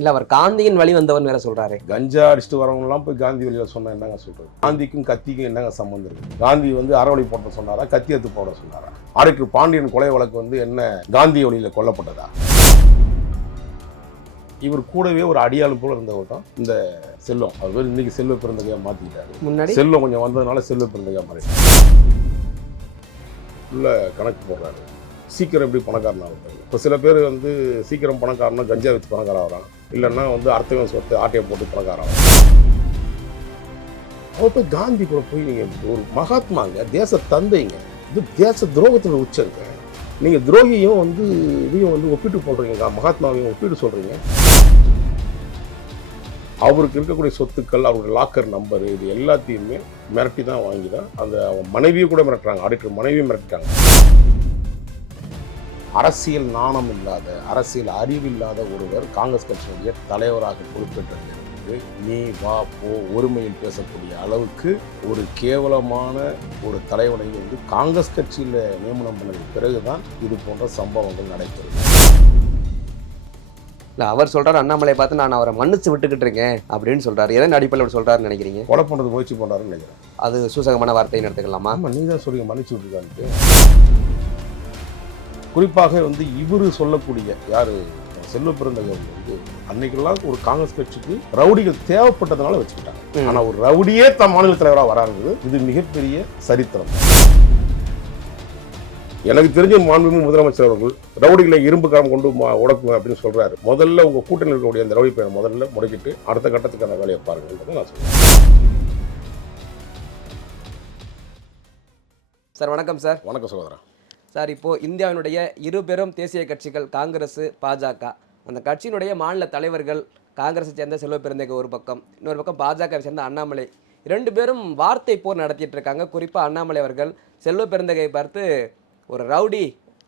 இல்ல அவர் காந்தியின் வழி வந்தவன் வேற சொல்றாரு. கஞ்சா அடிச்சுட்டு வரவங்கலாம் போய் காந்தி வழியில் சொன்னா என்னங்க சொல்றது? காந்திக்கும் கத்திக்கும் என்னங்க சம்மந்தம் இருக்கு? காந்தி வந்து அறவழி போட சொன்னாரா கத்தி எடுத்து போட சொன்னாரா? ஆடிட்டர் பாண்டியன் கொலை வழக்கு வந்து என்ன காந்தி வழியில கொல்லப்பட்டதா? இவர் கூடவே ஒரு அடியாளு போல இருந்தவர் தான் இந்த செல்வம். அவர் பேர் இன்னைக்கு செல்வ பிறந்தகையா மாத்திக்கிட்டாரு. முன்னாடி? செல்வம் கொஞ்சம் வந்ததுனால செல்வ பிறந்தகையா மாறி உள்ள கணக்கு போடுறாரு. சீக்கிரம் எப்படி பணக்காரன் ஆகுது இப்போ சில பேர் வந்து சீக்கிரம் பணக்காரனா கஞ்சா வச்சு பணக்காரன் ஆகிறான் இல்லைன்னா வந்து அர்த்தவன் சொத்து ஆட்டையை போட்டு பிரகாரம் அவர் போய் காந்தி கூட போய் நீங்கள் ஒரு மகாத்மாங்க தேச தந்தைங்க இது தேச துரோகத்தில் உச்சங்க. நீங்கள் துரோகியும் வந்து இதையும் வந்து ஒப்பிட்டு போடுறீங்க மகாத்மாவையும் ஒப்பிட்டு சொல்கிறீங்க அவருக்கு இருக்கக்கூடிய சொத்துக்கள் அவருடைய லாக்கர் நம்பர் இது எல்லாத்தையுமே மிரட்டி தான் வாங்கி தான் அந்த அவங்க மனைவியை கூட மிரட்டுறாங்க ஆடிட்டர் மனைவியும் மிரட்டிட்டாங்க. அரசியல் நாணம் இல்லாத அரசியல் அறிவு இல்லாத ஒருவர் காங்கிரஸ் கட்சியினுடைய தலைவராக பொறுப்பேற்றிருக்கிறது. நீ வா போ ஒருமையில் பேசக்கூடிய அளவுக்கு ஒரு கேவலமான ஒரு தலைவனை வந்து காங்கிரஸ் கட்சியில் நியமனம் பண்ணதுக்கு பிறகுதான் இது போன்ற சம்பவங்கள் நடைபெறுது. இல்ல அவர் சொல்றாரு அண்ணாமலை பார்த்து நான் அவரை மன்னிச்சு விட்டுக்கிட்டு இருக்கேன் அப்படின்னு சொல்றாரு. எதன் அடிப்படையில் அப்படி சொல்றாருன்னு நினைக்கிறீங்க? கொலை பண்ணுறது முயற்சி பண்ணாருன்னு நினைக்கிறேன். அது சூசகமான வார்த்தைன்னு எடுத்துக்கலாமா? நீ தான் சொல்லுங்க மன்னிச்சு விட்டுருக்கான்ட்டு. குறிப்பாக வந்து இவரு சொல்லக்கூடிய யாரு? செல்வ பிறந்தகர் வந்து அன்னைக்கெல்லாம் ஒரு காங்கிரஸ் கட்சிக்கு ரவுடிகள் தேவைப்பட்டதுனால வச்சுக்கிட்டாங்க. ம். ஆனா ஒரு ரவுடியே தம் மாநில தலைவராக வராங்கிறது இது மிகப்பெரிய சரித்திரம். எனக்கு தெரிஞ்ச மாண்புமிகு முதலமைச்சர் அவர்கள் ரவுடிகளை இரும்பு காரம் கொண்டு உடக்குவேன் அப்படின்னு சொல்றாரு. முதல்ல உங்க கூட்டணி இருக்கக்கூடிய அந்த ரவுடி பையனை முதல்ல முடக்கிட்டு அடுத்த கட்டத்துக்கான வேலையை பாருங்கன்றதை நான் சொல்றேன். சார் வணக்கம் சார். வணக்கம் சகோதரன் சார் இப்போது இந்தியாவினுடைய இரு பெரும் தேசிய கட்சிகள் காங்கிரஸ் பாஜக. அந்த கட்சியினுடைய மாநில தலைவர்கள் காங்கிரஸை சேர்ந்த செல்வ பெருந்தகை ஒரு பக்கம் இன்னொரு பக்கம் பாஜகவை சேர்ந்த அண்ணாமலை. ரெண்டு பேரும் வார்த்தை போர் நடத்திட்டு இருக்காங்க. குறிப்பாக அண்ணாமலை அவர்கள் செல்வ பெருந்தகையை பார்த்து ஒரு ரவுடி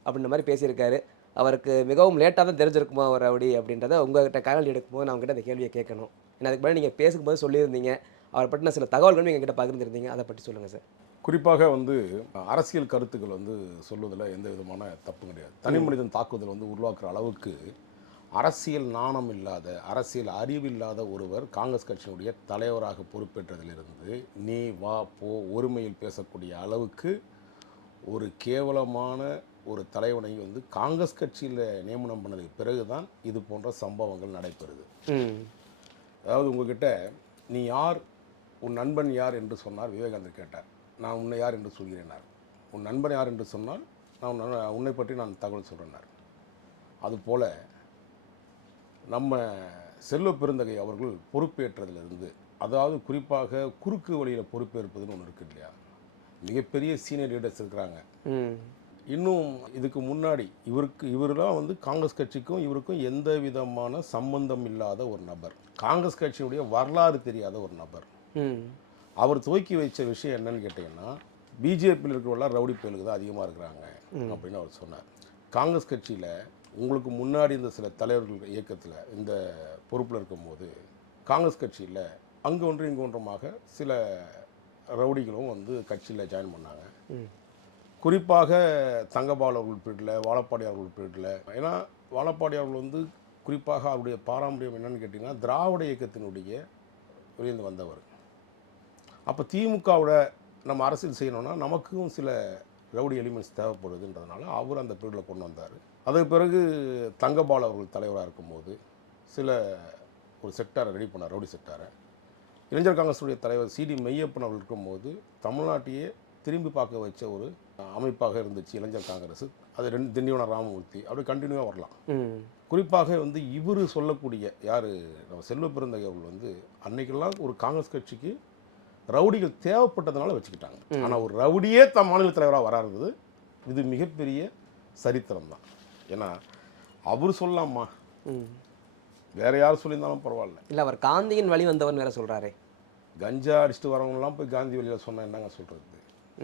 அப்படின்ற மாதிரி பேசியிருக்காரு. அவருக்கு மிகவும் லேட்டாக தான் தெரிஞ்சிருக்குமா ஒரு ரவுடி அப்படின்றத உங்ககிட்ட காணொலி எடுக்கும்போது நான் உங்ககிட்ட அந்த கேள்வியை கேட்கணும். ஏன்னா அதுக்கு முன்னாடி நீங்கள் பேசும்போது சொல்லியிருந்தீங்க. அவரை பற்றின சில தகவல்களும் எங்ககிட்ட பகிர்ந்துருந்தீங்க. அதை பற்றி சொல்லுங்கள் சார். குறிப்பாக வந்து அரசியல் கருத்துக்கள் வந்து சொல்வதில் எந்த விதமான தப்பு கிடையாது. தனி மனிதன் தாக்குதல் வந்து உருவாக்குற அளவுக்கு அரசியல் நாணம் இல்லாத அரசியல் அறிவு இல்லாத ஒருவர் காங்கிரஸ் கட்சியினுடைய தலைவராக பொறுப்பேற்றதிலிருந்து நீ வா போ ஒருமையில் பேசக்கூடிய அளவுக்கு ஒரு கேவலமான ஒரு தலைவனை வந்து காங்கிரஸ் கட்சியில் நியமனம் பண்ணதுக்கு பிறகுதான் இது போன்ற சம்பவங்கள் நடைபெறுது. அதாவது உங்ககிட்ட நீ யார்? உன் நண்பன் யார்? என்று சொன்னார் விவேகானந்தர் கேட்டார். நான் உன்னை யார் என்று சொல்கிறேனார். உன் நண்பன் யார் என்று சொன்னால் நான் உன்னை பற்றி நான் தகவல் சொல்கிறேனார் அதுபோல நம்ம செல்வ பெருந்தகை அவர்கள் பொறுப்பேற்றதிலிருந்து அதாவது குறிப்பாக குறுக்கு வழியில் பொறுப்பேற்பதுன்னு ஒன்று இருக்கு இல்லையா? மிகப்பெரிய சீனியர் லீடர்ஸ் இருக்கிறாங்க. இன்னும் இதுக்கு முன்னாடி இவருக்கு இவரெல்லாம் வந்து காங்கிரஸ் கட்சிக்கும் இவருக்கும் எந்த விதமான சம்பந்தம் இல்லாத ஒரு நபர். காங்கிரஸ் கட்சியுடைய வரலாறு தெரியாத ஒரு நபர். அவர் துவக்கி வச்ச விஷயம் என்னன்னு கேட்டிங்கன்னா பிஜேபியில் இருக்கிறவெல்லாம் ரவுடி பயலுக்கு தான் அதிகமாக இருக்கிறாங்க அப்படின்னு அவர் சொன்னார். காங்கிரஸ் கட்சியில் உங்களுக்கு முன்னாடி இந்த சில தலைவர்கள் இயக்கத்தில் இந்த பொறுப்பில் இருக்கும்போது காங்கிரஸ் கட்சியில் அங்கே ஒன்று இங்கே ஒன்றுமாக சில ரவுடிகளும் வந்து கட்சியில் ஜாயின் பண்ணாங்க. குறிப்பாக தங்கபால் அவர்கள் பீரியடில் வாழப்பாடி அவர்கள் பீரியடில். ஏன்னா வாழப்பாடி அவர்கள் வந்து குறிப்பாக அவருடைய பாரம்பரியம் என்னன்னு கேட்டிங்கன்னா திராவிட இயக்கத்தினுடைய வெளியிருந்து வந்தவர். அப்போ திமுகவோட நம்ம அரசியல் செய்யணும்னா நமக்கும் சில ரவுடி எலிமெண்ட்ஸ் தேவைப்படுதுன்றதுனால அவர் அந்த பீரியடில் கொண்டு வந்தார். அதுக்கு பிறகு தங்கபால் அவர்கள் தலைவராக இருக்கும்போது சில ஒரு செக்டாரை ரெடி பண்ணார் ரவுடி செக்டாரை இளைஞர் காங்கிரஸுடைய தலைவர் சிடி மெய்யப்பன் அவர்கள் இருக்கும்போது தமிழ்நாட்டையே திரும்பி பார்க்க வச்ச ஒரு அமைப்பாக இருந்துச்சு இளைஞர் காங்கிரஸ் அது ரெண்டு திண்டிவனம் ராமமூர்த்தி. அப்படியே கண்டினியூவாக வரலாம். குறிப்பாக வந்து இவர் சொல்லக்கூடிய யார்? நம்ம செல்வ பெருந்தகை அவர்கள் வந்து அன்னைக்கெல்லாம் ஒரு காங்கிரஸ் கட்சிக்கு ரவுடிகள் தேவைப்பட்டதுனால வச்சுக்கிட்டாங்க. ஆனால் ஒரு ரவுடியே தம் மாநில தலைவராக வராருந்தது இது மிகப்பெரிய சரித்திரம் தான். ஏன்னா அவர் சொல்லலாமா வேற யார் சொல்லியிருந்தாலும் பரவாயில்ல. இல்லை அவர் காந்தியின் வழி வந்தவன் வேற சொல்றாரு. கஞ்சா அடிச்சுட்டு வரவங்கலாம் போய் காந்தி வழியில் சொன்னால் என்னங்க சொல்கிறது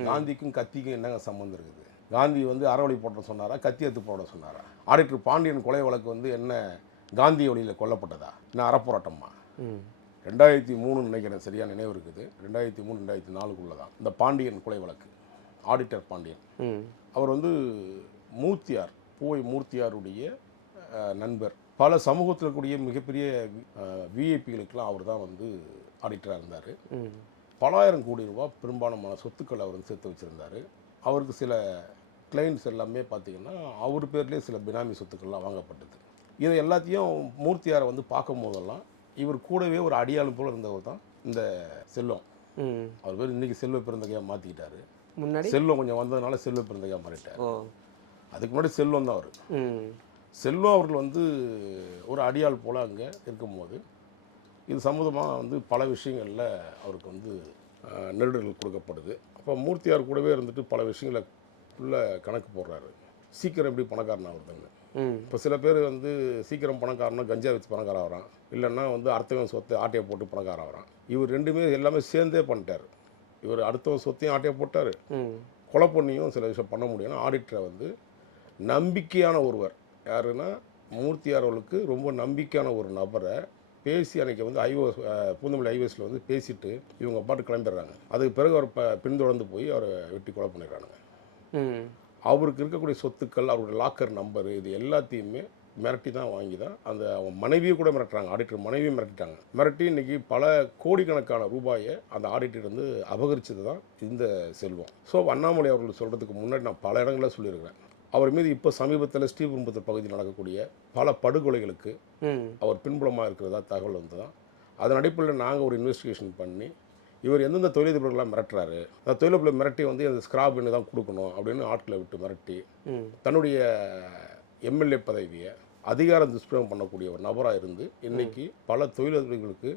காந்திக்கும் கத்திக்கும் என்னங்க சம்மந்தம் இருக்குது? காந்தி வந்து அறவழி போட சொன்னாரா? கத்தி எடுத்து போட சொன்னாரா? ஆடிட்டர் பாண்டியன் கொலை வழக்கு வந்து என்ன காந்தி வழியில் கொல்லப்பட்டதா? என்ன அறப்போராட்டமா? ம். ரெண்டாயிரத்தி மூணு நினைக்கிறேன் சரியா நினைவு இருக்குது. ரெண்டாயிரத்தி மூணு ரெண்டாயிரத்தி நாலுக்குள்ளே தான் இந்த பாண்டியன் கொலை வழக்கு ஆடிட்டர் பாண்டியன். அவர் வந்து மூர்த்தியார் பூவை மூர்த்தியாருடைய நண்பர். பல சமூகத்தில் இருக்கக்கூடிய மிகப்பெரிய விஐபிகளுக்கெல்லாம் அவர் தான் வந்து ஆடிட்டராக இருந்தார். பலாயிரம் கோடி ரூபாய் பெரும்பாலான சொத்துக்கள் அவர் வந்து சேர்த்து வச்சுருந்தாரு. அவருக்கு சில கிளைண்ட்ஸ் எல்லாமே பார்த்தீங்கன்னா அவர் பேர்லேயே சில பினாமி சொத்துக்கள்லாம் வாங்கப்பட்டது. இது எல்லாத்தையும் மூர்த்தியாரை வந்து பார்க்கும் போதெல்லாம் இவர் கூடவே ஒரு அடியாள் போல இருந்தவர் தான் இந்த செல்வம். அவர் பேர் இன்னைக்கு செல்வ பிறந்தகையாக மாற்றிக்கிட்டாரு முன்னாடி? செல்வம் கொஞ்சம் வந்ததுனால செல்வ பிறந்தகையாக மாறிட்டார். அதுக்கு முன்னாடி செல்வம் தான் அவர். செல்வம் அவர்கள் வந்து ஒரு அடியாள் போல் அங்கே இருக்கும்போது இது சம்மந்தமாக வந்து பல விஷயங்களில் அவருக்கு வந்து நெருடல்கள் கொடுக்கப்படுது. அப்போ மூர்த்தியார் கூடவே இருந்துட்டு பல விஷயங்களை உள்ள கணக்கு போடுறாரு. சீக்கிரம் எப்படி பணக்காரன் ஆகுறதுன்னு ம் இப்போ சில பேர் வந்து சீக்கிரம் பணக்காரனா கஞ்சா வச்சு பணக்காரன் ஆகிறான் இல்லைன்னா வந்து அடுத்தவன் சொத்தை ஆட்டையை போட்டு பணக்காரன் ஆகிறான் இவர் ரெண்டுமே எல்லாமே சேர்ந்தே பண்ணிட்டார். இவர் அடுத்தவன் சொத்தையும் ஆட்டையை போட்டார். கொலை பண்ணியும் சில விஷயம் பண்ண முடியும்னா ஆடிட்டரை வந்து நம்பிக்கையான ஒருவர். யாருன்னா மூர்த்தியார் அவர்களுக்கு ரொம்ப நம்பிக்கையான ஒரு நபரை பேசி அன்னைக்கு வந்து ஐஓஎஸ் பூந்தமல்லி ஐஓஎஸில் வந்து பேசிட்டு இவங்க பாட்டு கிளம்பிடுறாங்க. அதுக்கு பிறகு அவர் ப பின்தொடர்ந்து போய் அவரை வெட்டி கொலை பண்ணிடுறாங்க ம். அவருக்கு இருக்கக்கூடிய சொத்துக்கள் அவருடைய லாக்கர் நம்பரு இது எல்லாத்தையுமே மிரட்டி தான் வாங்கி தான் அந்த அவங்க மனைவியை கூட மிரட்டுறாங்க. ஆடிட்டர் மனைவியும் மிரட்டிட்டாங்க. மிரட்டி இன்னைக்கு பல கோடிக்கணக்கான ரூபாயை அந்த ஆடிட்டர் வந்து அபகரிச்சது தான் இந்த செல்வம். ஸோ அண்ணாமலை அவர்கள் சொல்கிறதுக்கு முன்னாடி நான் பல இடங்களில் சொல்லியிருக்கிறேன். அவர் மீது இப்போ சமீபத்தில் ஸ்ரீபெரும்புத்தூர் பகுதியில் நடக்கக்கூடிய பல படுகொலைகளுக்கு அவர் பின்புலமாக இருக்கிறதா தகவல் வந்து தான் அதன் அடிப்படையில் நாங்கள் ஒரு இன்வெஸ்டிகேஷன் பண்ணி இவர் எந்தெந்த தொழிலதிபர்கள்லாம் மிரட்டுறாரு அந்த தொழிலதிபர்களை மிரட்டி வந்து அந்த ஸ்கிராப் என்ன தான் கொடுக்கணும் அப்படின்னு ஆட்களை விட்டு மிரட்டி தன்னுடைய எம்எல்ஏ பதவியை அதிகாரம் துஷ்பிரயோகம் பண்ணக்கூடிய ஒரு நபராக இருந்து இன்னைக்கு பல தொழிலதிபர்களுக்கு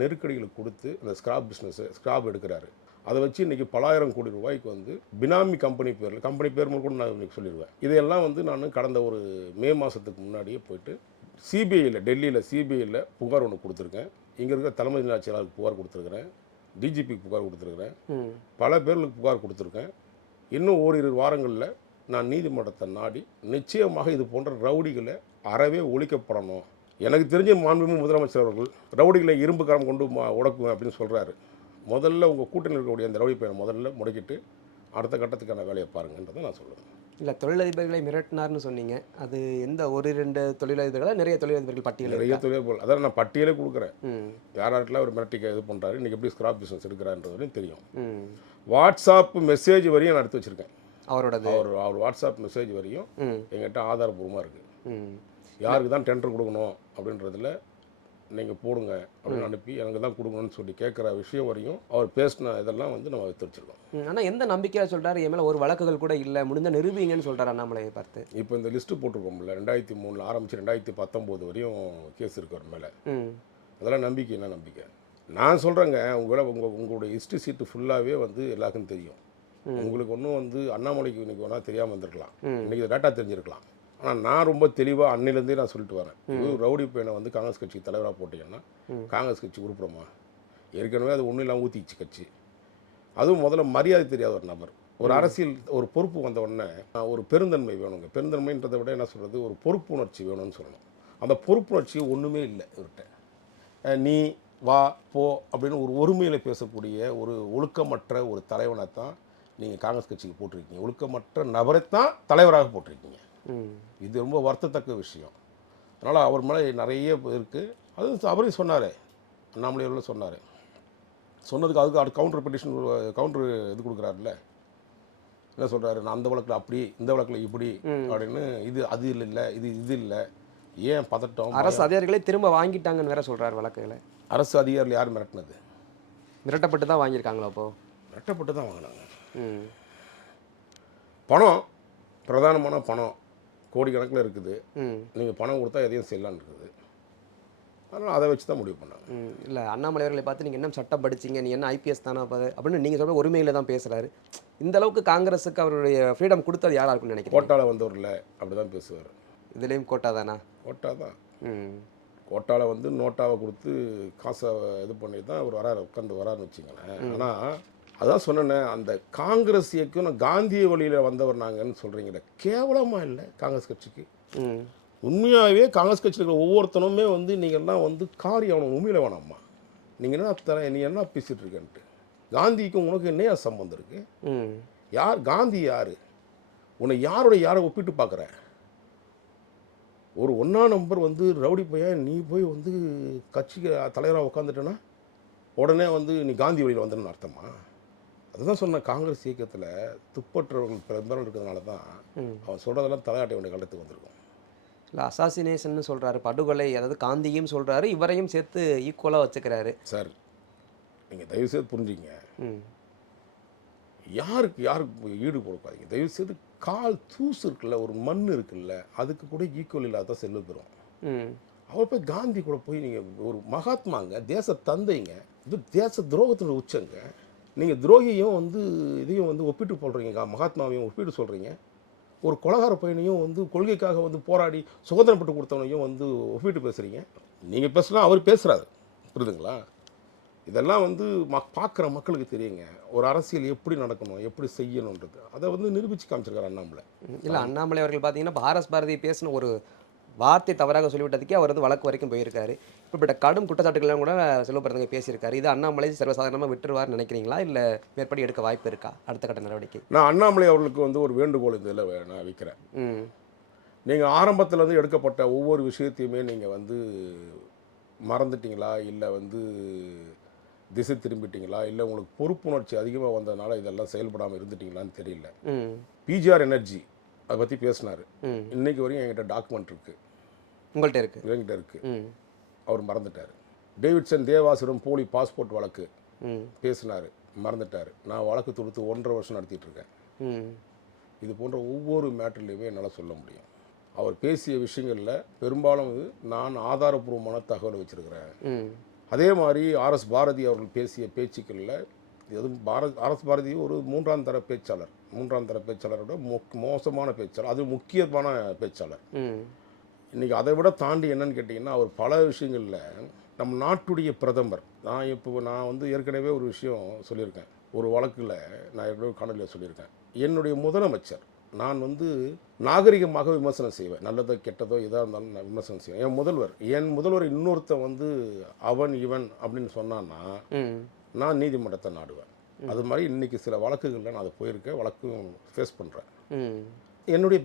நெருக்கடிகளை கொடுத்து அந்த ஸ்கிராப் பிஸ்னஸ் ஸ்கிராப் எடுக்கிறாரு. அதை வச்சு இன்னைக்கு பலாயிரம் கோடி ரூபாய்க்கு வந்து பினாமி கம்பெனி பேரில் கம்பெனி பேர் கூட நான் இன்னைக்கு சொல்லிடுவேன். இதையெல்லாம் வந்து நான் கடந்த ஒரு மே மாதத்துக்கு முன்னாடியே போயிட்டு சிபிஐயில் டெல்லியில் சிபிஐயில் புகார் ஒன்று கொடுத்துருக்கேன். இங்கே இருக்கிற தலைமை ஆட்சியாளருக்கு புகார் கொடுத்துருக்குறேன். டிஜிபிக்கு புகார் கொடுத்துருக்குறேன். பல பேர்களுக்கு புகார் கொடுத்துருக்கேன். இன்னும் ஓரிரு வாரங்களில் நான் நீதிமன்றத்தை நாடி நிச்சயமாக இது போன்ற ரவுடிகளை அறவே ஒழிக்கப்படணும். எனக்கு தெரிஞ்ச மாண்புமிகு முதலமைச்சர் அவர்கள் ரவுடிகளை இரும்பு கரம் கொண்டு மா- உடக்குவேன் அப்படின்னு சொல்கிறாரு முதல்ல உங்கள் கூட்டணியில் இருக்கக்கூடிய அந்த ரவுடி பையனை முதல்ல முடக்கிட்டு அடுத்த கட்டத்துக்கான வேலையை பாருங்கன்றதை நான் சொல்லுவேன். இல்லை தொழிலதிபர்களை மிரட்டினார்னு சொன்னீங்க. அது எந்த ஒரு ரெண்டு தொழிலதிபர்களா நிறைய தொழிலதிபர்கள் பட்டியல் நிறைய இருக்கா? தொழில் போல் அதான் நான் பட்டியலே கொடுக்குறேன். யார் யாருக்கெல்லாம் ஒரு மிரட்டிக்க இது பண்ணுறாரு இன்றைக்கி எப்படி ஸ்கிராப் பிஸ்னஸ் எடுக்கிறான்றது வரையும் தெரியும் வாட்ஸ்அப் மெசேஜ் வரையும் நான் எடுத்து வச்சுருக்கேன். அவரோடது? அவர் அவர் வாட்ஸ்அப் மெசேஜ் வரையும் எங்கிட்ட ஆதாரபூர்வமாக இருக்குது யாருக்கு தான் டெண்டர் கொடுக்கணும் அப்படின்றதுல நீங்கள் போடுங்க அப்படின்னு அனுப்பி எனக்கு தான் கொடுக்கணும்னு சொல்லி கேட்குற விஷயம் வரையும் அவர் பேசின இதெல்லாம் வந்து நம்ம எடுத்து வச்சிருக்கோம் ம், ஆனா எந்த நம்பிக்கையா சொல்றாரு? என் மேல ஒரு வழக்குகள் கூட இல்ல. முடிந்த நிரூபிங்கன்னு சொல்றாரு அண்ணாமலையை பார்த்து. இப்போ இந்த லிஸ்ட்டு போட்டிருக்கோம்ல ரெண்டாயிரத்தி மூணில் ஆரம்பிச்சு ரெண்டாயிரத்தி பத்தொம்போது வரையும் கேஸ் இருக்கு அவர் மேலே. அதெல்லாம் நம்பிக்கை என்ன நம்பிக்கை? நான் சொல்கிறேங்க உங்களை உங்கள் உங்களுடைய ஹிஸ்ட்ரி சீட்டு ஃபுல்லாகவே வந்து எல்லாருக்கும் தெரியும். உங்களுக்கு ஒன்றும் வந்து அண்ணாமலைக்கு இன்னைக்கு ஒன்றா தெரியாமல் இருந்திருக்கலாம் இன்னைக்கு டேட்டா தெரிஞ்சிருக்கலாம். ஆனால் நான் ரொம்ப தெளிவாக அன்னிலேருந்தே நான் சொல்லிட்டு வரேன். இது ரவுடி பையனை வந்து காங்கிரஸ் கட்சிக்கு தலைவராக போட்டீங்கன்னா காங்கிரஸ் கட்சி உருப்பிடுமா? ஏற்கனவே அது ஒன்றும் இல்லாமல் ஊற்றிச்சு கட்சி. அதுவும் முதல்ல மரியாதை தெரியாத ஒரு நபர். ஒரு அரசியல் ஒரு பொறுப்பு வந்த உடனே ஒரு பெருந்தன்மை வேணுங்க. பெருந்தன்மைன்றதை விட என்ன சொல்கிறது ஒரு பொறுப்புணர்ச்சி வேணும்னு சொல்லணும். அந்த பொறுப்புணர்ச்சி ஒன்றுமே இல்லை இவர்கிட்ட. நீ வா போ அப்படின்னு ஒரு ஒருமையில் பேசக்கூடிய ஒரு ஒழுக்கமற்ற ஒரு தலைவனை தான் நீங்கள் காங்கிரஸ் கட்சிக்கு போட்டிருக்கீங்க. ஒழுக்கமற்ற நபரைத்தான் தலைவராக போட்டிருக்கீங்க. இது ரொம்ப வருத்தத்தக்க விஷயம். அதனால் அவர் மேலே நிறைய இருக்குது அது அவரையும் சொன்னார். அண்ணாமலை அவர்களும் சொன்னார். சொன்னதுக்கு அதுக்கு அடுத்து கவுண்டர் பெட்டிஷன் கவுண்டர் இது கொடுக்குறாருல்ல. என்ன சொல்கிறாரு நான் அந்த வழக்கில் அப்படி இந்த வழக்கில் இப்படி அப்படின்னு இது அது இல்லை இல்லை இது இது இல்லை. ஏன் பதட்டம் அரசு அதிகாரிகளே திரும்ப வாங்கிட்டாங்கன்னு வேற சொல்றாரு வழக்குகளை. அரசு அதிகாரிகள் யார் மிரட்டினது? மிரட்டப்பட்டு தான் வாங்கியிருக்காங்களா அப்போ? மிரட்டப்பட்டு தான் வாங்கினாங்க. ம். பணம் பிரதானமான பணம். கோடிக்கணக்கில் இருக்குது. ம். நீங்கள் பணம் கொடுத்தா எதையும் செய்யலான்னு இருக்குது. அதனால் அதை வச்சு தான் முடிவு பண்ணாங்க. இல்லை அண்ணாமலை அவர்களை பார்த்து நீங்கள் என்ன சட்டம் படிச்சீங்க நீ என்ன ஐபிஎஸ் தானே அப்போ? அப்படின்னு நீங்கள் சொல்ற உரிமையில தான் பேசுறாரு. இந்த அளவுக்கு காங்கிரஸுக்கு அவருடைய ஃப்ரீடம் கொடுத்தது யாரா இருக்கும்னு நினைக்கிறேன் கோட்டாவில் வந்தவரில் அப்படி தான் பேசுவார். இதுலேயும் கோட்டா தானா? கோட்டா தான். ம். கோட்டாவில் வந்து நோட்டாவை கொடுத்து காசை இது பண்ணி தான் அவர் வராரு உட்காந்து வராருன்னு வச்சுங்களேன் ஆனால் அதான் சொன்னேனே அந்த காங்கிரஸ் இயக்கம் நான் காந்திய வழியில் வந்தவர் நாங்கன்னு சொல்கிறீங்களே கேவலமாக இல்லை காங்கிரஸ் கட்சிக்கு? உண்மையாகவே காங்கிரஸ் கட்சியில் இருக்கிற ஒவ்வொருத்தனுமே வந்து நீங்கள்லாம் வந்து காரி அவனை உண்மையில வேணாம்மா. நீங்கள் என்ன தர நீ என்ன பேசிகிட்டு இருக்கேன்ட்டு. காந்திக்கும் உனக்கு என்னையா சம்பந்தம் இருக்குது யார் காந்தி யார்? உன்னை யாரோட யாரை ஒப்பிட்டு பார்க்குற? ஒரு ஒன்றா நம்பர் வந்து ரவுடி பையன் நீ போய் வந்து கட்சிக்கு தலைவராக உட்காந்துட்டேன்னா உடனே வந்து நீ காந்தி வழியில் வந்துடணும் அர்த்தமா? அதுதான் சொன்ன காங்கிரஸ் இயக்கத்தில் துப்பற்றவர்கள் பெரும்பாலும் இருக்கிறதுனால தான். அவன் சொல்கிறதெல்லாம் தலையாட்ட வேண்டிய காலத்துக்கு வந்திருக்கும் இல்லை அசாசினேஷன் சொல்றாரு படுகொலை அதாவது காந்தியும் சொல்றாரு இவரையும் சேர்த்து ஈக்குவலாக வச்சுக்கிறாரு. சார் நீங்கள் தயவுசெய்து புரிஞ்சுங்க. யாருக்கு யாருக்கு ஈடு கொடுக்காதீங்க. தயவுசெய்து கால் தூசு இருக்குல்ல ஒரு மண் இருக்குல்ல அதுக்கு கூட ஈக்குவல் இல்லாத செல்வ பெறும். அவர் போய் காந்தி கூட போய் நீங்கள் ஒரு மகாத்மாங்க தேச தந்தைங்க இது தேச துரோகத்தோட உச்சங்க. நீங்கள் துரோகியும் வந்து இதையும் வந்து ஒப்பிட்டு போடுறீங்க. மகாத்மாவையும் ஒப்பிட்டு சொல்கிறீங்க ஒரு கொலகார பையனையும் வந்து கொள்கைக்காக வந்து போராடி சுதந்திரம் பெற்று கொடுத்தவனையும் வந்து ஒப்பிட்டு பேசுகிறீங்க நீங்கள் பேசுனா அவர் பேசுகிறாரு புரியுதுங்களா? இதெல்லாம் வந்து ம பார்க்குற மக்களுக்கு தெரியுங்க. ஒரு அரசியல் எப்படி நடக்கணும் எப்படி செய்யணுன்றது. அதை வந்து நிரூபித்து காமிச்சிருக்காரு அண்ணாமலை. இல்லை அண்ணாமலை அவர்கள் பார்த்தீங்கன்னா பாரஸ் பாரதி பேசின ஒரு வார்த்தை தவறாக சொல்லிவிட்டதுக்கே அவர் வந்து வழக்கு வரைக்கும் போயிருக்காரு. இப்படிப்பட்ட கடும் குற்றச்சாட்டுகள்லாம் கூட செல்வபிரதங்க பேசியிருக்காரு. இது அண்ணாமலை சர்வசாதாரணமாக விட்டுருவார்னு நினைக்கிறீங்களா? இல்லை மேற்படி எடுக்க வாய்ப்பு இருக்கா? அடுத்த கட்ட நடவடிக்கை. நான் அண்ணாமலை அவர்களுக்கு வந்து ஒரு வேண்டுகோள் இதில் நான் வைக்கிறேன். நீங்கள் ஆரம்பத்துல இருந்து எடுக்கப்பட்ட ஒவ்வொரு விஷயத்தையுமே நீங்கள் வந்து மறந்துட்டீங்களா? இல்லை வந்து திசை திரும்பிட்டீங்களா? இல்லை உங்களுக்கு பொறுப்புணர்ச்சி அதிகமாக வந்ததுனால இதெல்லாம் செயல்படாமல் இருந்துட்டீங்களான்னு தெரியல. ம். பிஜிஆர் எனர்ஜி அதை பற்றி பேசினார். இன்னைக்கு வரையும் என்கிட்ட டாக்குமெண்ட் இருக்குது உங்கள்கிட்ட இருக்கு. என்கிட்ட இருக்குது ம். அவர் மறந்துட்டார். டேவிட்சன் தேவாசுரம் போலி பாஸ்போர்ட் வழக்கு பேசினார். மறந்துட்டார். நான் வழக்கு தொடுத்து ஒன்றரை வருஷம் நடத்திட்டு இருக்கேன். இது போன்ற ஒவ்வொரு மேட்டர்லையுமே என்னால் சொல்ல முடியும். அவர் பேசிய விஷயங்களில் பெரும்பாலும் இது நான் ஆதாரபூர்வமான தகவல் வச்சுருக்கிறேன். அதே மாதிரி ஆர்எஸ் பாரதி அவர்கள் பேசிய பேச்சுக்களில் எதுவும் பாரத் ஆர்எஸ் பாரதி ஒரு மூன்றாம் தர பேச்சாளர். மூன்றாம் தர பேச்சாளரோட மோசமான பேச்சாளர். அது முக்கியமான பேச்சாளர். இன்றைக்கி அதை விட தாண்டி என்னன்னு கேட்டிங்கன்னா அவர் பல விஷயங்களில் நம் நாட்டுடைய பிரதமர். நான் இப்போ நான் வந்து ஏற்கனவே ஒரு விஷயம் சொல்லியிருக்கேன். ஒரு வழக்கில் நான் ஏற்கனவே காணொலியில் சொல்லியிருக்கேன். என்னுடைய முதலமைச்சர் நான் வந்து நாகரிகமாக விமர்சனம் செய்வேன். நல்லதோ கெட்டதோ எதாக இருந்தாலும் நான் விமர்சனம் செய்வேன். என் முதல்வர் என் முதல்வர் இன்னொருத்தன் வந்து அவன் இவன் அப்படின்னு சொன்னான்னா நான் நீதிமன்றத்தை நாடுவேன். அது மாதிரி இன்றைக்கி சில வழக்குகளில் நான் அதை போயிருக்கேன் வழக்கும் ஃபேஸ் பண்ணுறேன் என்னுடைய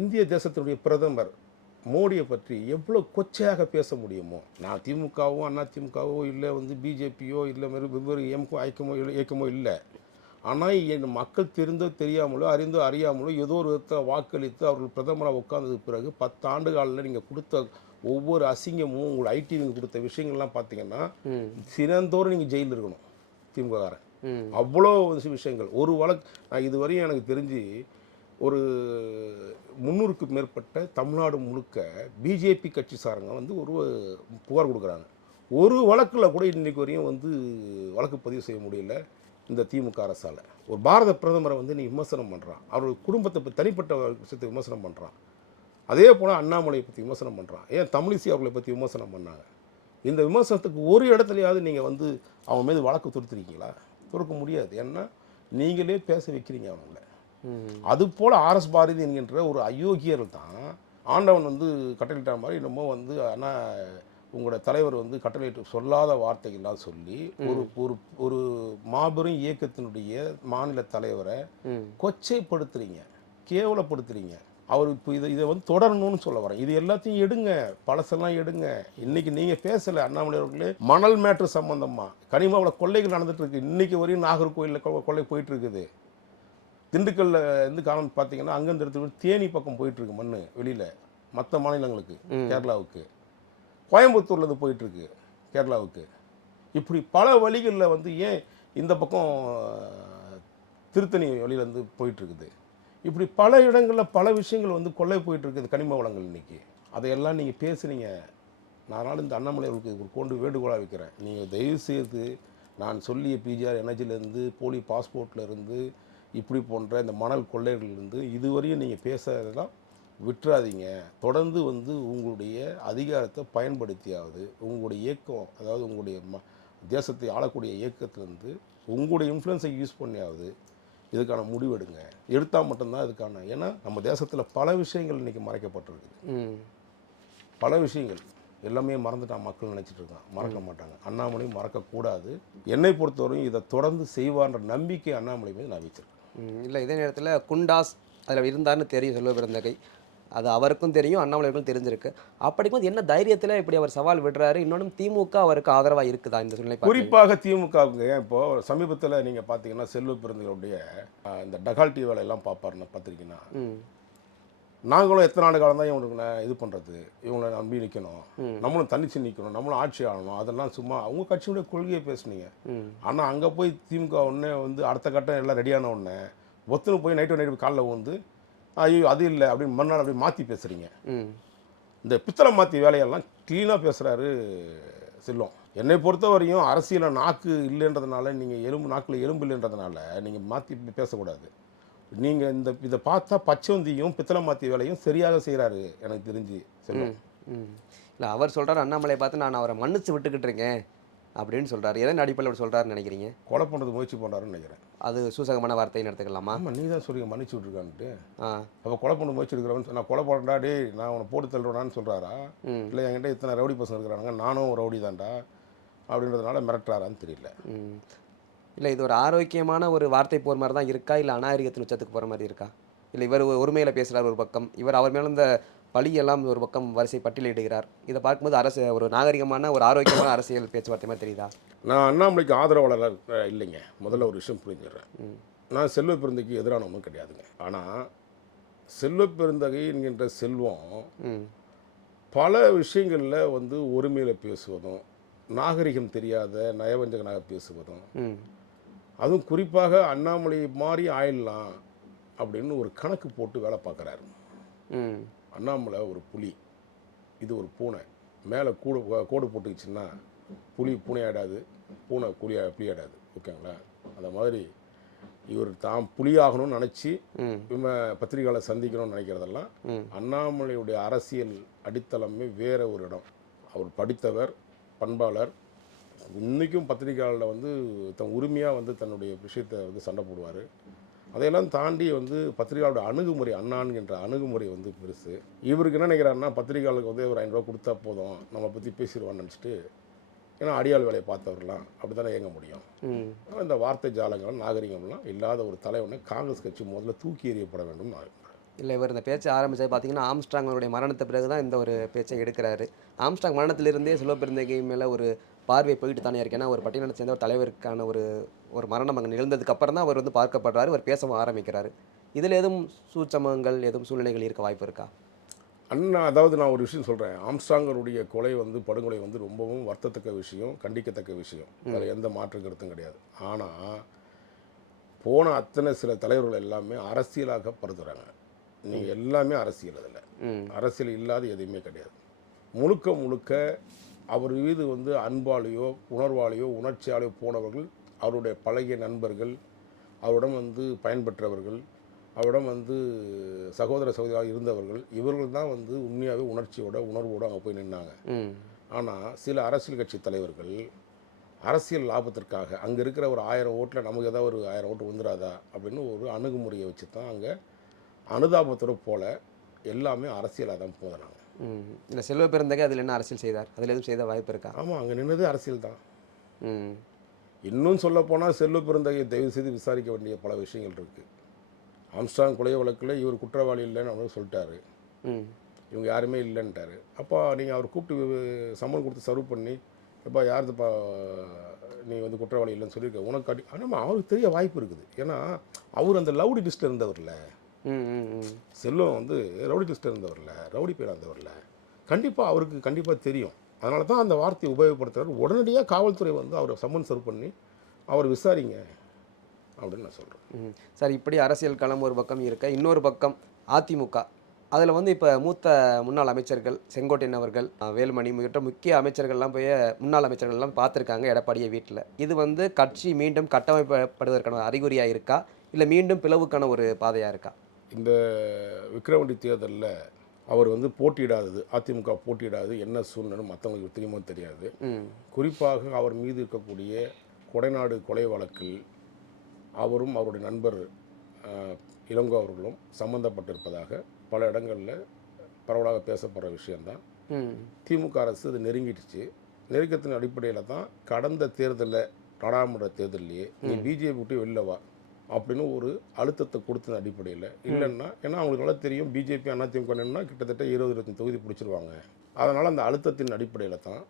இந்திய தேசத்தினுடைய பிரதமர் மோடியை பற்றி எவ்வளோ கொச்சையாக பேச முடியுமோ? நான் திமுகவோ அண்ணா திமுகவோ இல்லை வந்து பிஜேபியோ இல்லை வெறு வெவ்வேறு எம்கோ ஐக்கமோ இல்லை இயக்கமோ இல்லை. ஆனால் என் மக்கள் தெரிந்தோ தெரியாமலோ அறிந்தோ அறியாமலோ ஏதோ ஒரு விதத்தில் வாக்களித்து அவர்கள் பிரதமராக உட்கார்ந்ததுக்கு பிறகு பத்து ஆண்டு காலில் நீங்கள் கொடுத்த ஒவ்வொரு அசிங்கமும் உங்கள் ஐடிவிங்க கொடுத்த விஷயங்கள்லாம் பார்த்தீங்கன்னா தினந்தோறும் நீங்கள் ஜெயிலில் இருக்கணும் திமுககாரன். அவ்வளோ விஷ- விஷயங்கள். ஒரு வழக்கு நான் இதுவரையும் எனக்கு தெரிஞ்சு ஒரு முந்நூறுக்கு மேற்பட்ட தமிழ்நாடு முழுக்க பிஜேபி கட்சி சாரங்க வந்து ஒரு புகார் கொடுக்குறாங்க. ஒரு வழக்கில் கூட இன்னைக்கு வரையும் வந்து வழக்கு பதிவு செய்ய முடியல இந்த திமுக அரசால். ஒரு பாரத பிரதமரை வந்து நீ விமர்சனம் பண்ணுறான் அவர் குடும்பத்தை தனிப்பட்ட விஷயத்தை விமர்சனம் பண்ணுறான் அதே போல் அண்ணாமலையை பற்றி விமர்சனம் பண்ணுறான் ஏன் தமிழிசை அவர்களை பற்றி விமர்சனம் பண்ணாங்க? இந்த விமர்சனத்துக்கு ஒரு இடத்துலையாவது நீங்கள் வந்து அவன் மீது வழக்கு தொடுத்துருக்கீங்களா? தொடுக்க முடியாது. ஏன்னா நீங்களே பேச வைக்கிறீங்க அவங்கள. அது போல் ஆர்எஸ் பாரதி என்கின்ற ஒரு அயோக்கியர் தான் ஆண்டவன் வந்து கட்டளையிட்ட மாதிரி என்னமோ வந்து ஆனால் உங்களோட தலைவர் வந்து கட்டளையிட்டு சொல்லாத வார்த்தைகள்லாம் சொல்லி ஒரு ஒரு ஒரு மாபெரும் இயக்கத்தினுடைய மாநில தலைவரை கொச்சைப்படுத்துறீங்க கேவலப்படுத்துறீங்க. அவர் இப்போ இதை இதை வந்து தொடரணும்னு சொல்ல வரேன். இது எல்லாத்தையும் எடுங்க பழசெல்லாம் எடுங்க. இன்னைக்கு நீங்கள் பேசலை அண்ணாமலை அவர்களே மணல் மேட்ரு சம்பந்தமா. கனிமாவில் கொள்ளைகள் நடந்துட்டு இருக்கு. இன்னைக்கு வரையும் நாகர்கோயிலில் கொள்ளை போயிட்டு இருக்குது. திண்டுக்கல்ல இருந்து காலம் பார்த்தீங்கன்னா அங்கேருந்து எடுத்து தேனி பக்கம் போயிட்டு இருக்கு மண் வெளியில். மற்ற மாநிலங்களுக்கு. கேரளாவுக்கு. கோயம்புத்தூர்ல இருந்து போயிட்டு இருக்கு கேரளாவுக்கு. இப்படி பல வழிகளில் வந்து ஏன் இந்த பக்கம் திருத்தணி வழியிலேருந்து போயிட்டு இருக்குது இப்படி பல இடங்களில் பல விஷயங்கள் வந்து கொள்ளை போயிட்டு இருக்குது கனிம வளங்கள் இன்னைக்கு. அதையெல்லாம் நீங்கள் பேசுனீங்க. நான் இந்த அண்ணாமலை அவர்களுக்கு ஒரு கொண்டு வேண்டுகோளாக வைக்கிறேன். நீங்கள் தயவு செய்து நான் சொல்லிய பிஜிஆர் எனர்ஜிலேருந்து போலி பாஸ்போர்ட்ல இருந்து இப்படி போன்ற இந்த மணல் கொள்ளைகளிலிருந்து இதுவரையும் நீங்கள் பேசுறதெல்லாம் விட்டுறாதீங்க. தொடர்ந்து வந்து உங்களுடைய அதிகாரத்தை பயன்படுத்தியாவது உங்களுடைய இயக்கம் அதாவது உங்களுடைய ம தேசத்தை ஆளக்கூடிய இயக்கத்திலேருந்து உங்களுடைய இன்ஃப்ளூயன்ஸை யூஸ் பண்ணியாவது இதுக்கான முடிவெடுங்க எடுத்தால் மட்டும்தான் இதுக்கான ஏன்னா நம்ம தேசத்தில் பல விஷயங்கள் இன்றைக்கி மறைக்கப்பட்டிருக்குது. பல விஷயங்கள் எல்லாமே மறந்துட்டான் மக்கள் நினச்சிட்டு இருக்கான் மறக்க மாட்டாங்க. அண்ணாமலையும் மறக்கக்கூடாது. என்னை பொறுத்தவரையும் இதை தொடர்ந்து செய்வான்ற நம்பிக்கை அண்ணாமலை மீது நான் வச்சிருக்கேன். இல்லை இதே நேரத்தில் குண்டாஸ் அதில் இருந்தார்னு தெரியும் செல்வ பிறந்தகை. அது அவருக்கும் தெரியும் அண்ணாமலைக்கும் தெரிஞ்சிருக்கு. அப்படிங்கும்போது என்ன தைரியத்தில் இப்படி அவர் சவால் விடுறாரு? இன்னொன்னும் திமுக அவருக்கு ஆதரவாக இருக்குதா இந்த சூழ்நிலை குறிப்பாக திமுகவுக்கு இப்போ சமீபத்தில் நீங்கள் பார்த்தீங்கன்னா செல்வ பிறந்தவருடைய அஹ், இந்த டகால்டி வேலையெல்லாம் பார்ப்பாருன்னு பார்த்துருக்கீங்கன்னா நாங்களும் எத்தனை ஆண்டு காலம் தான் இவங்களுக்கு நான் இது பண்ணுறது இவங்களை நம்பி நிற்கணும். நம்மளும் தனிச்சு நிற்கணும் நம்மளும் ஆட்சி ஆளணும். அதெல்லாம் சும்மா அவங்க கட்சியுடைய கொள்கையை பேசுனீங்க. ஆனால் அங்கே போய் திமுக உடனே வந்து அடுத்த கட்டம் எல்லாம் ரெடியான உடனே ஒத்துன்னு போய் நைட்டு நைட்டு காலைல வந்து ஐயோ அது இல்லை அப்படின்னு மறுநாள் அப்படி மாற்றி பேசுகிறீங்க இந்த பித்தளை மாற்றி வேலையெல்லாம் க்ளீனாக பேசுகிறாரு செல்வம். என்னை பொறுத்த வரையும் அரசியலில் நாக்கு இல்லைன்றதுனால நீங்கள் எலும்பு நாக்கில் எலும்பு இல்லைன்றதுனால நீங்கள் மாற்றி பேசக்கூடாது. நீங்கள் இந்த இதை பார்த்தா பச்சவந்தியும் பித்தளை மாற்றி வேலையும் சரியாக செய்கிறாரு எனக்கு தெரிஞ்சு செல்வம். ம் இல்லை அவர் சொல்றாரு அண்ணாமலை பார்த்து நான் அவரை மன்னிச்சு விட்டுக்கிட்டு இருக்கேன் அப்படின்னு சொல்றாரு. எதன் அடிப்படையில் அப்படி சொல்றாருன்னு நினைக்கிறீங்க? கொலை பண்ணுறது முயற்சி பண்ணுறாருன்னு நினைக்கிறேன். அது சூசகமான வார்த்தைன்னு எடுத்துக்கலாமா? ஆமாம் நீ தான் சொல்றீங்க மன்னிச்சு விட்ருக்கான்ட்டு ஆ. அப்போ கொலை பண்ண முயற்சி எடுக்கிறவன் நான் கொலை பண்ணுறா டேய் நான் உன்னை போட்டு தள்ளுறான்னு சொல்கிறாரா இல்லை என்கிட்ட இத்தனை ரவுடி பசங்க இருக்கிறானுங்க நானும் ஒரு ரவுடி தான்டா அப்படின்றதுனால மிரட்டுறாரான்னு தெரியல. இல்லை இது ஒரு ஆரோக்கியமான ஒரு வார்த்தை போர் மாதிரி தான் இருக்கா? இல்லை அநாகரிகத்தின் உச்சத்துக்கு போகிற மாதிரி இருக்கா? இல்லை இவர் ஒருமையில் பேசுகிறார் ஒரு பக்கம் இவர் அவர் மேலே இந்த பழியெல்லாம் ஒரு பக்கம் வரிசை பட்டியலிடுகிறார். இதை பார்க்கும்போது அரசு ஒரு நாகரிகமான ஒரு ஆரோக்கியமான அரசியல் பேச்சுவார்த்தை மாதிரி தெரியுதா? நான் அண்ணாமலைக்கு ஆதரவாளர் இல்லைங்க. முதல்ல ஒரு விஷயம் புரிஞ்சிடுறேன் நான் செல்வ பெருந்தகைக்கு எதிரானவனும் கிடையாதுங்க. ஆனால் செல்வ பெருந்தகை என்கின்ற செல்வம் பல விஷயங்களில் வந்து ஒருமையில் பேசுவதும் நாகரிகம் தெரியாத நயவஞ்சகனாக பேசுவதும் ம். அதுவும் குறிப்பாக அண்ணாமலை மாதிரி ஆயிடலாம் அப்படின்னு ஒரு கணக்கு போட்டு வேலை பார்க்குறாரு. அண்ணாமலை ஒரு புலி. இது ஒரு பூனை. மேலே கூடு கோடு போட்டுக்கிச்சுன்னா புலி பூனை ஆடாது பூனை புலி ஆடாது ஓகேங்களா? அந்த மாதிரி இவர் தாம் புலியாகணும்னு நினச்சி பத்திரிகையாளர் சந்திக்கணும்னு நினைக்கிறதெல்லாம் அண்ணாமலையுடைய அரசியல் அடித்தளமே வேற ஒரு இடம். அவர் படித்தவர் பண்பாளர் இன்றைக்கும் பத்திரிகையாளரில் வந்து தன் உரிமையாக வந்து தன்னுடைய விஷயத்தை வந்து சண்டை போடுவார். அதையெல்லாம் தாண்டி வந்து பத்திரிகையாளரோட அணுகுமுறை அண்ணான்கின்ற அணுகுமுறை வந்து பெருசு. இவருக்கு என்ன நினைக்கிறாருன்னா பத்திரிகையாளருக்கு வந்து ஒரு ஐநூறுரூவா கொடுத்தா போதும் நம்ம பற்றி பேசிடுவான்னு நினச்சிட்டு ஏன்னா அடியாள் வேலையை பார்த்தவர்லாம் அப்படி தானே இயங்க முடியும். ம். ஆனா இந்த வார்த்தை ஜாலங்கள் நாகரிகம்லாம் இல்லாத ஒரு தலைவனை காங்கிரஸ் கட்சி முதல்ல தூக்கி எறியப்பட வேண்டும் நான் இல்லை இவர் இந்த பேச்சை ஆரம்பிச்சது பார்த்தீங்கன்னா ஆம்ஸ்ட்ராங் அவருடைய மரணத்தை பிறகு தான் இந்த ஒரு பேச்சை எடுக்கிறாரு. ஆம்ஸ்ட்ராங் மரணத்திலிருந்தே சிலோபெருந்தகை மேலே ஒரு பார்வை போயிட்டு தானே இருக்கு ஏன்னா ஒரு பட்டியலை சேர்ந்த ஒரு தலைவருக்கான ஒரு ஒரு மரணம் அங்கே நிகழ்ந்ததுக்கு அப்புறம் தான் அவர் வந்து பார்க்கப்படுறாரு அவர் பேசவும் ஆரம்பிக்கிறாரு. இதில் எதுவும் சூட்சமங்கள் எதுவும் சூழ்நிலைகள் இருக்க வாய்ப்பு இருக்கா? அண்ணா அதாவது நான் ஒரு விஷயம் சொல்கிறேன் ஆம்ஸ்டாங்கருடைய கொலை வந்து படுகொலை வந்து ரொம்பவும் வருத்தத்தக்க விஷயம் கண்டிக்கத்தக்க விஷயம். அதில் எந்த மாற்று கருத்தும் கிடையாது. ஆனால் போன அத்தனை சில தலைவர்கள் எல்லாமே அரசியலாக படுத்துகிறாங்க நீங்கள் எல்லாமே அரசியல் அதில். அரசியல் இல்லாத எதுவுமே கிடையாது. முழுக்க முழுக்க அவர் மீது வந்து அன்பாலேயோ உணர்வாலேயோ உணர்ச்சியாலேயோ போனவர்கள் அவருடைய பழகிய நண்பர்கள் அவரிடம் வந்து பயன்பெற்றவர்கள் அவரிடம் வந்து சகோதர சகோதரியாக இருந்தவர்கள் இவர்கள் தான் வந்து உண்மையாகவே உணர்ச்சியோட உணர்வோடு அங்கே போய் நின்னாங்க. ஆனால் சில அரசியல் கட்சி தலைவர்கள் அரசியல் லாபத்திற்காக அங்கே இருக்கிற ஒரு ஆயிரம் ஓட்டில் நமக்கு ஏதாவது ஒரு ஆயிரம் ஓட்டு வந்துடாதா அப்படின்னு ஒரு அணுகுமுறையை வச்சு தான் அங்கே அனுதாபத்தோட போல எல்லாமே அரசியலாக தான் போதுனாங்க. இல்லை செல்வ பெருந்தகை அதில் என்ன அரசியல் செய்தார்? அதில் எதுவும் செய்த வாய்ப்பு இருக்கா? ஆமாம் அங்கே நின்னது அரசியல் தான். ம். இன்னும் சொல்லப்போனால் செல்வ பெருந்தகையை தயவு செய்து விசாரிக்க வேண்டிய பல விஷயங்கள் இருக்குது ஆம்ஸ்டாங் கொலை வழக்கில் இவர் குற்றவாளி இல்லைன்னு அவர் சொல்லிட்டாரு. ம். இவங்க யாருமே இல்லைன்ட்டாரு. அப்போ நீங்கள் அவர் கூப்பிட்டு சம்மன் கொடுத்து சர்வ் பண்ணி எப்பா யாருதுப்பா நீ வந்து குற்றவாளி இல்லைன்னு சொல்லியிருக்க? உனக்கு அடி ஆனால் அவருக்கு தெரிய வாய்ப்பு இருக்குது. ஏன்னா அவர் அந்த லவுடி லிஸ்ட்டில் இருந்தவர்ல. ம் ம் ம் செல்வம் வந்து ரவுடி லிஸ்ட்டில் இருந்தவர்ல ரவுடி பேர் இருந்தவர்ல கண்டிப்பாக அவருக்கு கண்டிப்பாக தெரியும். அதனால தான் அந்த வார்த்தையை உபயோகப்படுத்துறாரு. உடனடியாக காவல்துறை வந்து அவரை சம்மன் சர்வ் பண்ணி அவர் விசாரிங்க அப்படின்னு நான் சொல்கிறேன் ம் சார் இப்படி அரசியல் களம் ஒரு பக்கம் இருக்க இன்னொரு பக்கம் அதிமுக. அதில் வந்து இப்போ மூத்த முன்னாள் அமைச்சர்கள் செங்கோட்டையன் அவர்கள் வேலுமணி உள்ளிட்ட முக்கிய அமைச்சர்கள்லாம் போய் முன்னாள் அமைச்சர்கள்லாம் பார்த்துருக்காங்க எடப்பாடியை வீட்டில் இது வந்து கட்சி மீண்டும் கட்டமைக்கப்படுவதற்கான அறிகுறியாக இருக்கா? இல்லை மீண்டும் பிளவுக்கான ஒரு பாதையாக இருக்கா? இந்த விக்கிரவாண்டி தேர்தலில் அவர் வந்து போட்டியிடாதது அதிமுக போட்டியிடாதது என்ன சூழ்நிலை மற்றவங்களுக்கு தெரியுமோ தெரியாது. குறிப்பாக அவர் மீது இருக்கக்கூடிய கொடைநாடு கொலை வழக்கில் அவரும் அவருடைய நண்பர் இளங்கோ அவர்களும் சம்பந்தப்பட்டிருப்பதாக பல இடங்களில் பரவலாக பேசப்படுற விஷயம்தான். ம். திமுக அரசு இது நெருங்கிடுச்சு. நெருக்கத்தின் அடிப்படையில் தான் கடந்த தேர்தலில் நாடாளுமன்ற தேர்தலையே நீ பிஜேபி விட்டு வெளில வா அப்படின்னு ஒரு அழுத்தத்தை கொடுத்த அடிப்படையில். இல்லைன்னா ஏன்னா அவங்களுக்கு நல்லா தெரியும் பிஜேபி அதிமுக கிட்டத்தட்ட இருபது இருபத்தஞ்சு தொகுதி பிடிச்சிருவாங்க. அதனால் அந்த அழுத்தத்தின் அடிப்படையில் தான்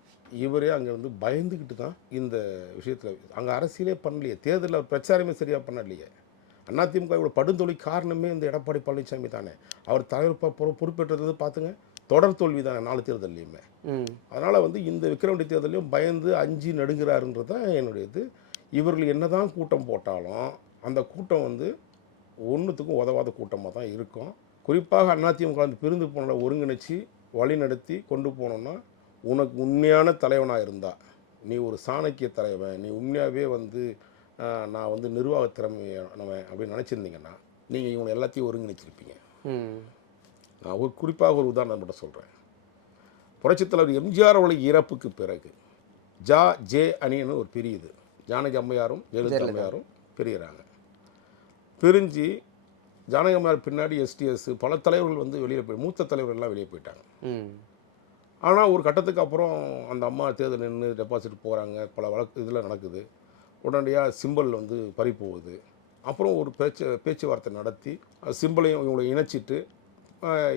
இவரே அங்கே வந்து பயந்துக்கிட்டு தான் இந்த விஷயத்தில் அங்கே அரசியலே பண்ணலையே. தேர்தலில் பிரச்சாரமே சரியாக பண்ணலையே. அதிமுகவோட படுந்தொழி காரணமே இந்த எடப்பாடி பழனிசாமி தானே. அவர் தலைவர் பொறுப்பேற்றது பார்த்துங்க தொடர் தோல்வி தானே நாலு தேர்தல்லையுமே. அதனால் வந்து இந்த விக்கிரவாண்டி தேர்தலையும் பயந்து அஞ்சு நடுங்கிறாருன்றது தான் என்னுடைய இது இவர்கள் என்னதான் கூட்டம் போட்டாலும் அந்த கூட்டம் வந்து ஒன்றுத்துக்கும் உதவாத கூட்டமாக தான் இருக்கும். குறிப்பாக அதிமுக வந்து பிரிந்து போன ஒருங்கிணைச்சி வழி நடத்தி கொண்டு போனோம்னா உனக்கு உண்மையான தலைவனாக இருந்தா. நீ ஒரு சாணக்கிய தலைவன். நீ உண்மையாகவே வந்து நான் வந்து நிர்வாக திறமையானவன் அப்படின்னு நினச்சிருந்தீங்கன்னா நீங்கள் இவங்க எல்லாத்தையும் ஒருங்கிணைச்சிருப்பீங்க. நான் ஒரு குறிப்பாக ஒரு உதாரணம் மட்டும் சொல்கிறேன் புரட்சித் தலைவர் எம்ஜிஆர் அவருடைய இறப்புக்கு பிறகு ஜா ஜே அணின்னு ஒரு பிரியுது. ஜானகி அம்மையாரும் ஜெயலலிதா. அம்மையாரும் பிரியிறாங்க. பிரிஞ்சு ஜானகி அம்மையார் பின்னாடி எஸ்டிஎஸ் பல தலைவர்கள் வந்து வெளியே போய் மூத்த தலைவர்கள் எல்லாம் வெளியே போயிட்டாங்க. ஆனால் ஒரு கட்டத்துக்கு அப்புறம் அந்த அம்மா தேர்தல் நின்று டெபாசிட் போகிறாங்க பல வழக்கு இதில் நடக்குது. உடனடியாக சிம்பல் வந்து பறி போகுது. அப்புறம் ஒரு பேச்சு பேச்சுவார்த்தை நடத்தி அஹ் சிம்பலையும் இவங்களை இணைச்சிட்டு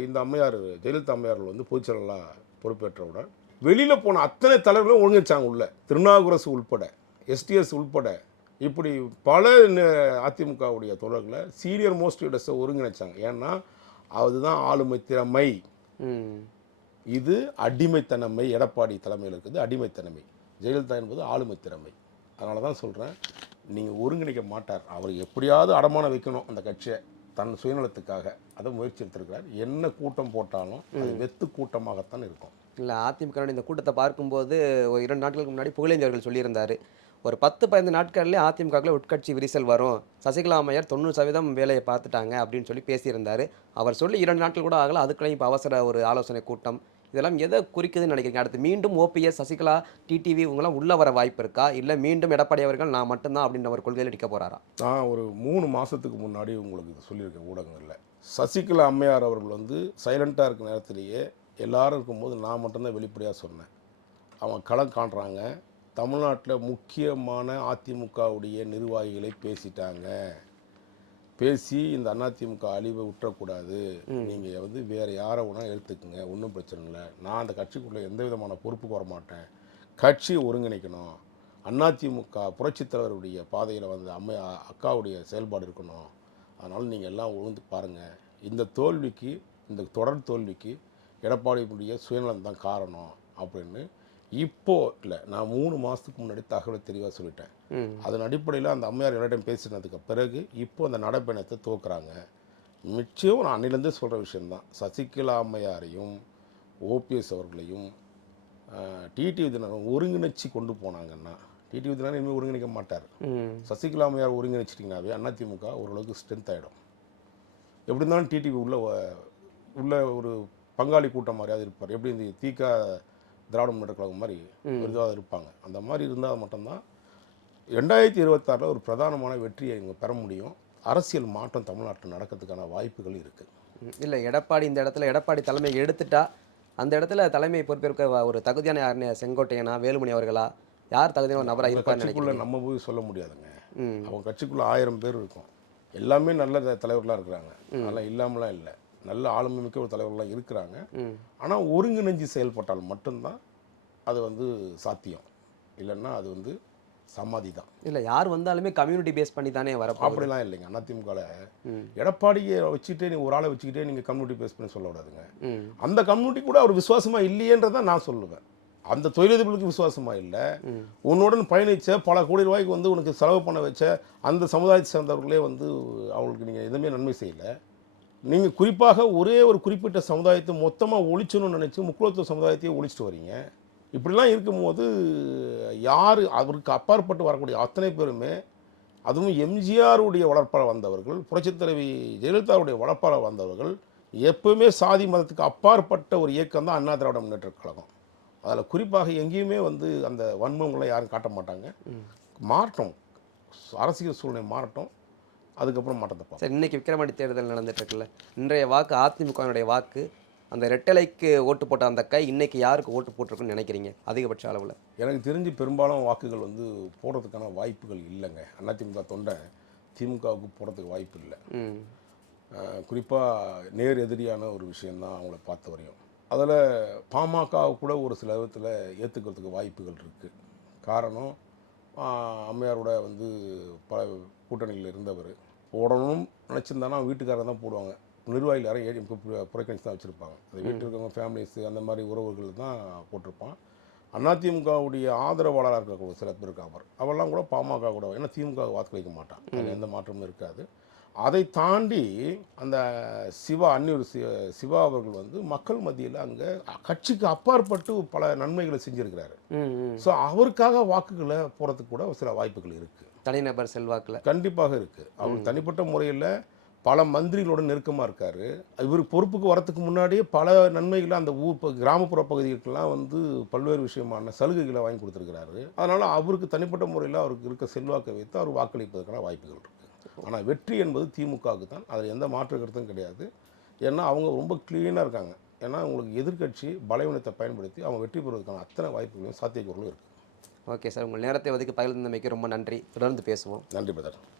இந்த அம்மையார் ஜெயலலிதா அம்மையார்கள் வந்து பொதுச்செயலாளராக பொறுப்பேற்றவுடன் வெளியில் போன அத்தனை தலைவர்களும் ஒழுங்கிச்சாங்க உள்ள. திருநாவுக்கரசு உள்பட எஸ்டிஎஸ் உள்பட இப்படி பல அதிமுகவுடைய தொடர்களை சீனியர் மோஸ்ட் லீடர்ஸை ஒருங்கிணைச்சாங்க. ஏன்னா அதுதான் ஆளுமை திறமை இது அடிமைத்தனமை. எடப்பாடி தலைமையில் இருக்குது அடிமைத்தனமை. ஜெயலலிதா என்பது ஆளுமை திறமை அதனால தான் சொல்கிறேன் நீங்கள் ஒருங்கிணைக்க மாட்டார். அவர் எப்படியாவது அடமானம் வைக்கணும் அந்த கட்சியை தன் சுயநலத்துக்காக. அதை முயற்சி எடுத்திருக்கிறார். என்ன கூட்டம் போட்டாலும் அது வெத்து கூட்டமாகத்தான் இருக்கும். இல்லை அதிமுக இந்த கூட்டத்தை பார்க்கும்போது ஒரு இரண்டு நாட்களுக்கு முன்னாடி புகழேந்தி அவர்கள் சொல்லியிருந்தார். ஒரு பத்து பதினைந்து நாட்கள்லேயே அதிமுகவில் உட்கட்சி விரிசல் வரும். சசிகலா அம்மையார் தொண்ணூறு சதவீதம் வேலையை பார்த்துட்டாங்க அப்படின்னு சொல்லி பேசியிருந்தார். அவர் சொல்லி இரண்டு நாட்கள் கூட ஆகல. அதுக்குள்ளேயும் இப்போ அவசர ஒரு ஆலோசனை கூட்டம். இதெல்லாம் எதை குறிக்குதுன்னு நினைக்கிறீங்க? அடுத்து மீண்டும் ஓபிஎஸ் சசிகலா டிடிவி இவங்கெல்லாம் உள்ளே வர வாய்ப்பு இருக்கா? இல்லை மீண்டும் எடப்பாடி அவர்கள் நான் மட்டும்தான் அப்படின்ற ஒரு கொள்கையில் அடிக்க போகிறாரா நான் ஒரு மூணு மாதத்துக்கு முன்னாடி உங்களுக்கு இது சொல்லியிருக்கேன் ஊடகங்களில். சசிகலா அம்மையார் அவர்கள் வந்து சைலண்ட்டாக இருக்க நேரத்திலேயே எல்லாரும் இருக்கும்போது நான் மட்டும்தான் வெளிப்படையாக சொன்னேன். அவன் களம் காண்றாங்க. தமிழ்நாட்டில் முக்கியமான அதிமுகவுடைய நிர்வாகிகளை பேசிட்டாங்க. பேசி இந்த அதிமுக அழிவை விட்டுறக்கூடாது. நீங்கள் வந்து வேறு யாரை வேணால் எடுத்துக்கங்க. ஒன்றும் பிரச்சனை இல்லை. நான் அந்த கட்சிக்குள்ளே எந்த விதமான பொறுப்புக்கு வர மாட்டேன். கட்சியை ஒருங்கிணைக்கணும். அதிமுக புரட்சித் தலைவருடைய பாதையில் வந்து அம்மை அக்காவுடைய செயல்பாடு இருக்கணும். அதனால் நீங்கள் எல்லாம் உழுந்து பாருங்கள் இந்த தோல்விக்கு இந்த தொடர் தோல்விக்கு எடப்பாடியுடைய சுயநலம் தான் காரணம் அப்படின்னு இப்போ இல்லை நான் மூணு மாதத்துக்கு முன்னாடி தகவலை தெளிவாக சொல்லிட்டேன். அதன் அடிப்படையில் அந்த அம்மையார் எல்லார்ட்டையும் பேசினதுக்கு பிறகு இப்போ அந்த நடைப்பயணத்தை தோக்குறாங்க மிச்சம் நான் அன்னிலேருந்தே சொல்கிற விஷயந்தான் சசிகலா அம்மையாரையும் ஓபிஎஸ் அவர்களையும் டிடி விதினரும் ஒருங்கிணைச்சு கொண்டு போனாங்கன்னா டிடி விதினர் இனிமேல் ஒருங்கிணைக்க மாட்டார். சசிகலா அம்மையார் ஒருங்கிணைச்சிட்டிங்கனாவே அதிமுக ஓரளவுக்கு ஸ்ட்ரென்த் ஆகிடும் எப்படி இருந்தாலும் டிடிவி உள்ள உள்ள ஒரு பங்காளி கூட்டம் மாதிரியாவது இருப்பார். எப்படி இந்த தீகா திராவிட முன்னேற்ற கழகம் மாதிரி ஒரு இதாக இருப்பாங்க. அந்த மாதிரி இருந்தால் மட்டும்தான் ரெண்டாயிரத்தி இருபத்தாறில் ஒரு பிரதானமான வெற்றியை இவங்க பெற முடியும். அரசியல் மாற்றம் தமிழ்நாட்டில் நடக்கிறதுக்கான வாய்ப்புகள் இருக்குது இல்லை எடப்பாடி இந்த இடத்துல எடப்பாடி தலைமை எடுத்துட்டா அந்த இடத்துல தலைமை பொறுப்பேற்க ஒரு தகுதியான யாருன்னு செங்கோட்டையனா வேலுமணி அவர்களா யார் தகுதியான ஒரு நபராக நினைக்கிறீங்க? நம்ம போய் சொல்ல முடியாதுங்க. அவங்க கட்சிக்குள்ளே ஆயிரம் பேர் இருக்கும். எல்லாமே நல்ல தலைவர்களாக இருக்கிறாங்க. அதெல்லாம் இல்லாமலாம் இல்லை. நல்ல ஆளுமை மிக்க ஒரு தலைவர்களாக இருக்கிறாங்க. ஆனால் ஒருங்கிணைஞ்சு செயல்பட்டால் மட்டும்தான் அது வந்து சாத்தியம். இல்லைன்னா அது வந்து சமாதி தான். இல்லை யார் வந்தாலுமே கம்யூனிட்டி பேஸ் பண்ணி தானே வரப்போகுது அப்படிலாம் இல்லைங்க. அதிமுகவில் எடப்பாடியை வச்சுக்கிட்டே நீ ஒரு ஆளை வச்சுக்கிட்டே நீங்கள் கம்யூனிட்டி பேஸ் பண்ணி சொல்ல விடாதுங்க ம். அந்த கம்யூனிட்டி கூட அவர் விசுவாசமாக இல்லையன்றதை நான் சொல்லுவேன். அந்த தொழிலதிபர்களுக்கு விசுவாசமாக இல்லை. உன்னுடன் பயணித்த பல கோடி ரூபாய்க்கு வந்து உனக்கு செலவு பண்ண வச்ச அந்த சமுதாயத்தை சேர்ந்தவர்களே வந்து அவங்களுக்கு நீங்கள் எதுவுமே நன்மை செய்யலை. நீங்கள் குறிப்பாக ஒரே ஒரு குறிப்பிட்ட சமுதாயத்தை மொத்தமாக ஒழிச்சணும்னு நினச்சி முக்குளத்துவ சமுதாயத்தையே ஒழிச்சிட்டு வரீங்க. இப்படிலாம் இருக்கும்போது யார் அவருக்கு அப்பாற்பட்டு வரக்கூடிய அத்தனை பேருமே அதுவும் எம்ஜிஆருடைய வளர்ப்பால் வந்தவர்கள் புரட்சித் தலைவி ஜெயலலிதாவுடைய வளர்ப்பால் வந்தவர்கள் எப்பவுமே சாதி மதத்துக்கு அப்பாற்பட்ட ஒரு இயக்கம் தான் அண்ணா திராவிட முன்னேற்றக் கழகம். அதில் குறிப்பாக எங்கேயுமே வந்து அந்த வன்மங்களை யாரும் காட்ட மாட்டாங்க. மாறட்டும் அரசியல் சூழ்நிலை மாறட்டும் அதுக்கப்புறம் மாற்றத்தை சரி இன்னைக்கு விக்கிரவாண்டி தேர்தல் நடந்துட்டு இருக்குல்ல இன்றைய வாக்கு அதிமுகவினுடைய வாக்கு அந்த ரெட்டலைக்கு ஓட்டு போட்ட அந்த கை இன்னைக்கு யாருக்கு ஓட்டு போட்டிருக்குன்னு நினைக்கிறீங்க? அதிகபட்ச அளவில். எனக்கு தெரிஞ்சு பெரும்பாலும் வாக்குகள் வந்து போடுறதுக்கான வாய்ப்புகள் இல்லைங்க. அதிமுக தொண்டை திமுகவுக்கு போகிறதுக்கு வாய்ப்பு இல்லை. குறிப்பாக நேர் எதிரியான ஒரு விஷயந்தான் அவங்கள பார்த்த வரையும். அதில் பாமக கூட ஒரு சில விதத்தில் ஏற்றுக்கிறதுக்கு வாய்ப்புகள் இருக்குது காரணம் அம்மையாரோட வந்து பல கூட்டணியில் இருந்தவர். போடணும்னு நினச்சிருந்தானா வீட்டுக்காரர் தான் போடுவாங்க. நிர்வாகிகள் யாரும் ஏடி புறக்கணிச்சு தான் வச்சுருப்பாங்க. அந்த வீட்டில் இருக்கவங்க ஃபேமிலிஸு அந்த மாதிரி உறவுகள் தான் போட்டிருப்பான். அதிமுகவுடைய ஆதரவாளராக இருக்கக்கூடிய சில பேர் இருக்காங்க. பாரு. அவெல்லாம் கூட பாமக கூட ஏன்னா திமுக வாக்களிக்க மாட்டான். அதில் எந்த மாற்றமும் இருக்காது. அதை தாண்டி அந்த சிவா அந்நியூர் சி சிவா அவர்கள் வந்து மக்கள் மத்தியில் அங்கே கட்சிக்கு அப்பாற்பட்டு பல நன்மைகளை செஞ்சுருக்கிறாரு. ஸோ அவருக்காக வாக்குகளை போகிறதுக்கு கூட சில வாய்ப்புகள் இருக்குது தனிநபர் செல்வாக்கில். கண்டிப்பாக இருக்குது அவர் தனிப்பட்ட முறையில் பல மந்திரிகளோட நெருக்கமாக இருக்கார். இவர் பொறுப்புக்கு வரத்துக்கு முன்னாடியே பல நன்மைகளை அந்த ஊர் கிராமப்புற பகுதிகளுக்கெல்லாம் வந்து பல்வேறு விஷயமான சலுகைகளை வாங்கி கொடுத்துருக்கிறாரு. அதனால் அவருக்கு தனிப்பட்ட முறையில் அவருக்கு இருக்க செல்வாக்கை வைத்து அவர் வாக்களிப்பதற்கான வாய்ப்புகள் இருக்குது ஆனால் வெற்றி என்பது திமுகவுக்கு தான். அதில் எந்த மாற்று கருத்தும் கிடையாது. ஏன்னா அவங்க ரொம்ப க்ளீனாக இருக்காங்க. ஏன்னா உங்களுக்கு எதிர்க்கட்சி பலவீனத்தை பயன்படுத்தி அவங்க வெற்றி பெறுவதற்கான அத்தனை வாய்ப்புகளும் சாத்தியக்கூறுகளும் இருக்குது ஓகே சார். உங்கள் நேரத்தை ஒதுக்கி பகிர்ந்தமைக்கு ரொம்ப நன்றி. தொடர்ந்து பேசுவோம். நன்றி பிரதர்.